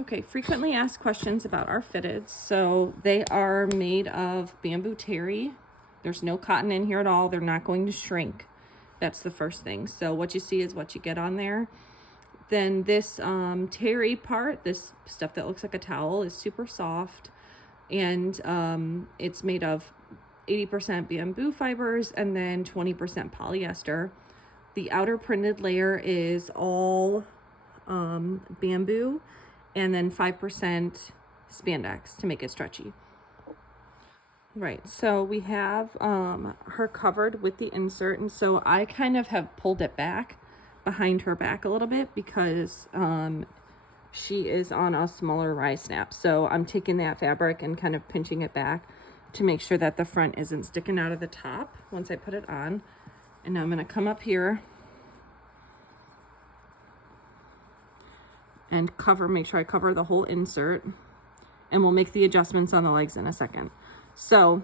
Okay, frequently asked questions about our fitteds. So they are made of bamboo terry. There's no cotton in here at all. They're not going to shrink. That's the first thing. So what you see is what you get on there. Then this terry part, this stuff that looks like a towel, is super soft. And it's made of 80% bamboo fibers and then 20% polyester. The outer printed layer is all bamboo and then 5% spandex to make it stretchy. Right, so we have her covered with the insert, and so I kind of have pulled it back behind her back a little bit because she is on a smaller rise snap. So I'm taking that fabric and kind of pinching it back to make sure that the front isn't sticking out of the top once I put it on. And now I'm gonna come up here and make sure I cover the whole insert, and we'll make the adjustments on the legs in a second. So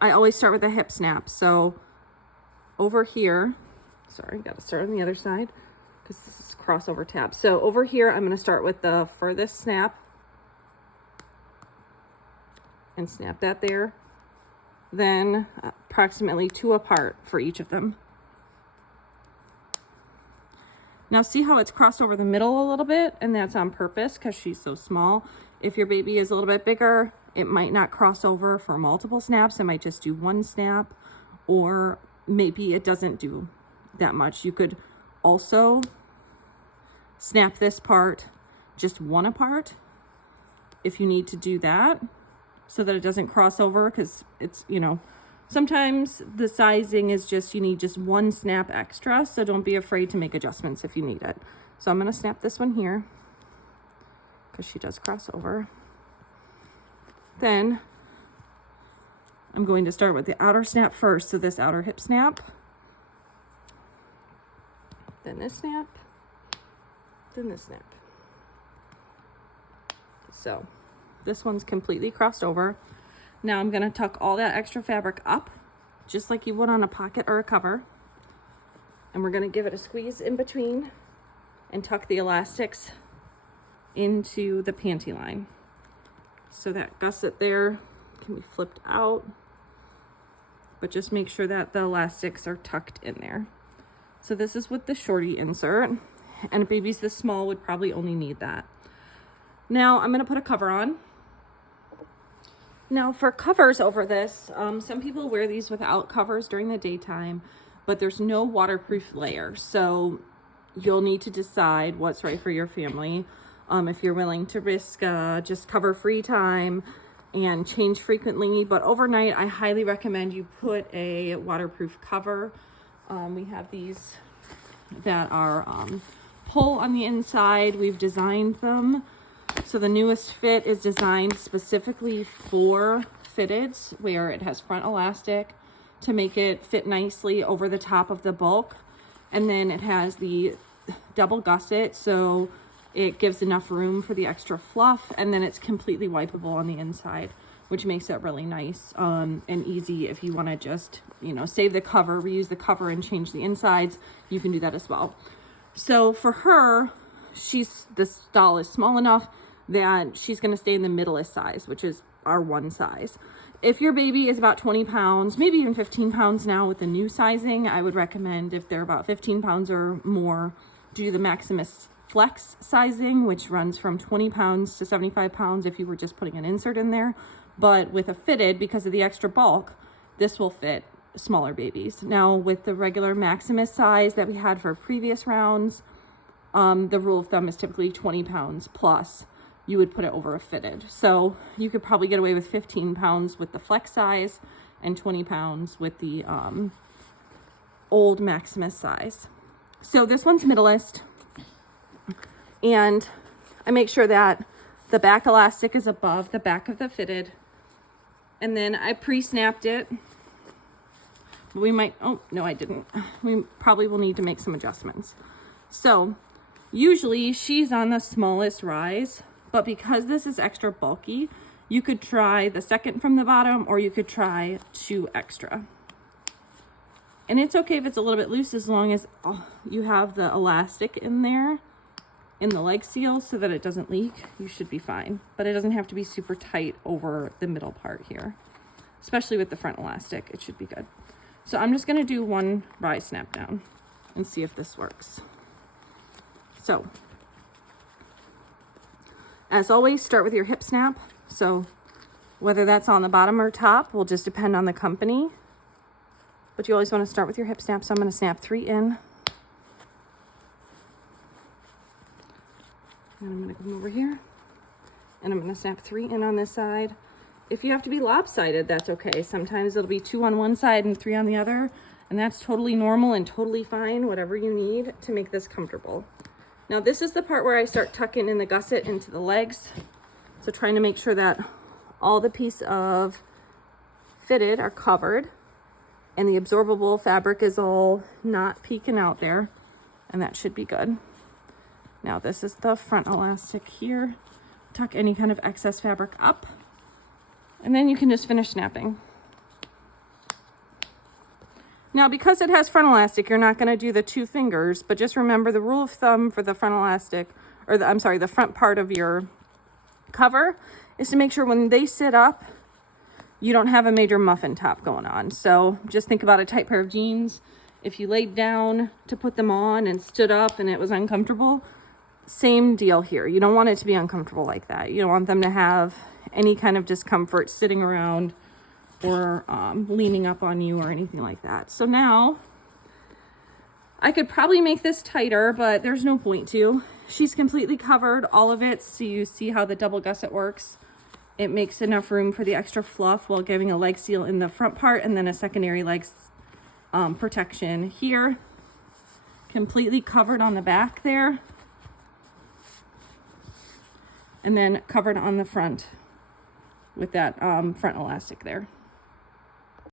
I always start with a hip snap. So over here, sorry, got to start on the other side because this is crossover tab. So over here, I'm going to start with the furthest snap and snap that there. Then approximately 2 apart for each of them. Now see how it's crossed over the middle a little bit, and that's on purpose because she's so small. If your baby is a little bit bigger, it might not cross over for multiple snaps. It might just do 1 snap, or maybe it doesn't do that much. You could also snap this part just 1 apart if you need to do that so that it doesn't cross over, because it's, you know, sometimes the sizing is just, you need just 1 snap extra, so don't be afraid to make adjustments if you need it. So I'm going to snap this one here because she does cross over. Then I'm going to start with the outer snap first, so this outer hip snap, then this snap, then this snap. So this one's completely crossed over. Now I'm going to tuck all that extra fabric up, just like you would on a pocket or a cover. And we're going to give it a squeeze in between and tuck the elastics into the panty line. So that gusset there can be flipped out, but just make sure that the elastics are tucked in there. So this is with the shorty insert, and if baby's this small would probably only need that. Now I'm going to put a cover on. Now for covers over this, some people wear these without covers during the daytime, but there's no waterproof layer. So you'll need to decide what's right for your family. If you're willing to risk just cover free time and change frequently, but overnight, I highly recommend you put a waterproof cover. We have these that are pull on the inside. We've designed them. So the newest fit is designed specifically for fitteds, where it has front elastic to make it fit nicely over the top of the bulk. And then it has the double gusset, so it gives enough room for the extra fluff, and then it's completely wipeable on the inside, which makes it really nice and easy. If you want to just, you know, save the cover, reuse the cover, and change the insides, you can do that as well. So for her, this doll is small enough that she's going to stay in the middlest size, which is our 1 size. If your baby is about 20 pounds, maybe even 15 pounds now with the new sizing, I would recommend, if they're about 15 pounds or more, do the Maximus Flex sizing, which runs from 20 pounds to 75 pounds if you were just putting an insert in there. But with a fitted, because of the extra bulk, this will fit smaller babies. Now with the regular Maximus size that we had for previous rounds, the rule of thumb is typically 20 pounds plus. You would put it over a fitted. So you could probably get away with 15 pounds with the flex size and 20 pounds with the old Maximus size. So this one's middleist. And I make sure that the back elastic is above the back of the fitted. And then I pre-snapped it. We might, oh, no, I didn't. We probably will need to make some adjustments. So usually she's on the smallest rise, but because this is extra bulky, you could try the second from the bottom, or you could try 2 extra. And it's okay if it's a little bit loose as long as you have the elastic in there in the leg seal so that it doesn't leak, you should be fine. But it doesn't have to be super tight over the middle part here, especially with the front elastic. It should be good. So I'm just going to do one rise snap down and see if this works. So as always, start with your hip snap. So whether that's on the bottom or top will just depend on the company, but you always want to start with your hip snap. So I'm going to snap 3 in. And I'm going to come over here and I'm going to snap 3 in on this side. If you have to be lopsided, that's okay. Sometimes it'll be 2 on one side and 3 on the other, and that's totally normal and totally fine, whatever you need to make this comfortable. Now this is the part where I start tucking in the gusset into the legs. So trying to make sure that all the piece of fitted are covered and the absorbable fabric is all not peeking out there, and that should be good. Now this is the front elastic here. Tuck any kind of excess fabric up, and then you can just finish snapping. Now because it has front elastic, you're not going to do the 2 fingers, but just remember the rule of thumb for the front elastic, or the front part of your cover, is to make sure when they sit up, you don't have a major muffin top going on. So just think about a tight pair of jeans. If you laid down to put them on and stood up and it was uncomfortable, same deal here. You don't want it to be uncomfortable like that. You don't want them to have any kind of discomfort sitting around or leaning up on you or anything like that. So now I could probably make this tighter, but there's no point to. She's completely covered all of it, so you see how the double gusset works. It makes enough room for the extra fluff while giving a leg seal in the front part and then a secondary leg protection here. Completely covered on the back there, and then covered on the front with that front elastic there.